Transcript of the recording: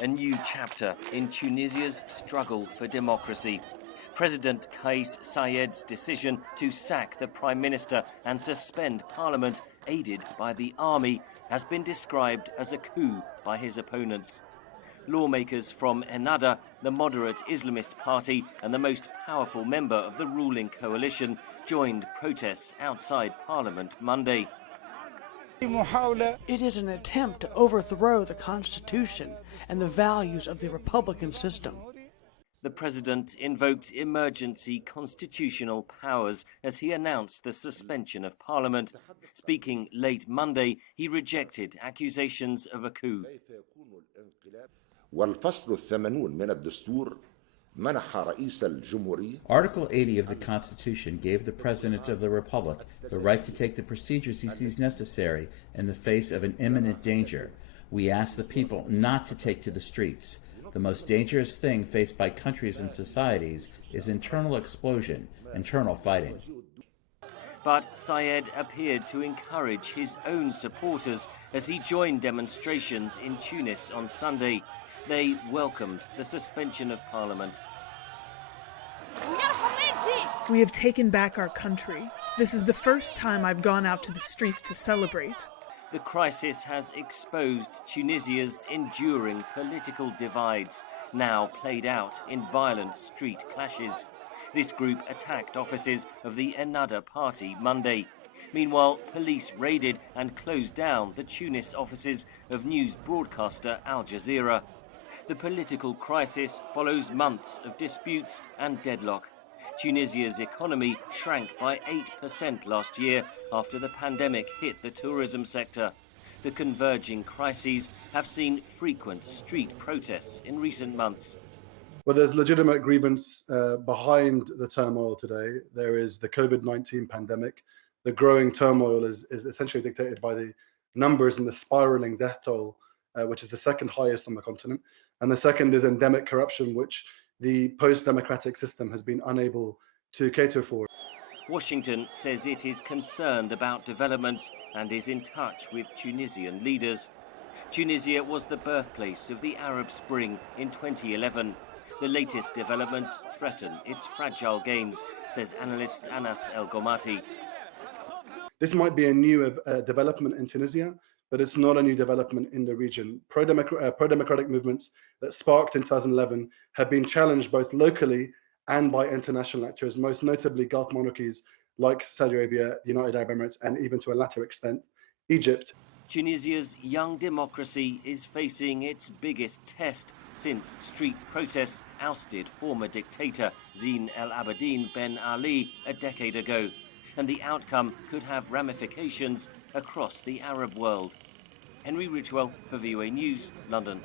A new chapter in Tunisia's struggle for democracy. President Kais Saied's decision to sack the Prime Minister and suspend Parliament, aided by the army, has been described as a coup by his opponents. Lawmakers from Ennahda, the moderate Islamist party and the most powerful member of the ruling coalition, joined protests outside Parliament Monday. It is an attempt to overthrow the Constitution and the values of the Republican system. The president invoked emergency constitutional powers as he announced the suspension of Parliament. Speaking late Monday, he rejected accusations of a coup. Article 80 of the Constitution gave the President of the Republic the right to take the procedures he sees necessary in the face of an imminent danger. We ask the people not to take to the streets. The most dangerous thing faced by countries and societies is internal explosion, internal fighting. But Saied appeared to encourage his own supporters as he joined demonstrations in Tunis on Sunday. They welcomed the suspension of Parliament. We have taken back our country. This is the first time I've gone out to the streets to celebrate. The crisis has exposed Tunisia's enduring political divides, now played out in violent street clashes. This group attacked offices of the Ennahda party Monday. Meanwhile, police raided and closed down the Tunis offices of news broadcaster Al Jazeera. The political crisis follows months of disputes and deadlock. Tunisia's economy shrank by 8% last year after the pandemic hit the tourism sector. The converging crises have seen frequent street protests in recent months. Well, there's legitimate grievance behind the turmoil today. There is the COVID-19 pandemic. The growing turmoil is essentially dictated by the numbers and the spiraling death toll, which is the second highest on the continent. And the second is endemic corruption, which the post-democratic system has been unable to cater for. Washington says it is concerned about developments and is in touch with Tunisian leaders. Tunisia was the birthplace of the Arab Spring in 2011. The latest developments threaten its fragile gains, says analyst Anas El Gomati. This might be a new development in Tunisia, but it's not a new development in the region. Pro-democratic movements that sparked in 2011 have been challenged both locally and by international actors, most notably Gulf monarchies like Saudi Arabia, the United Arab Emirates, and even to a latter extent, Egypt. Tunisia's young democracy is facing its biggest test since street protests ousted former dictator Zine El Abidine Ben Ali a decade ago. And the outcome could have ramifications across the Arab world. Henry Ridgewell for VOA News, London.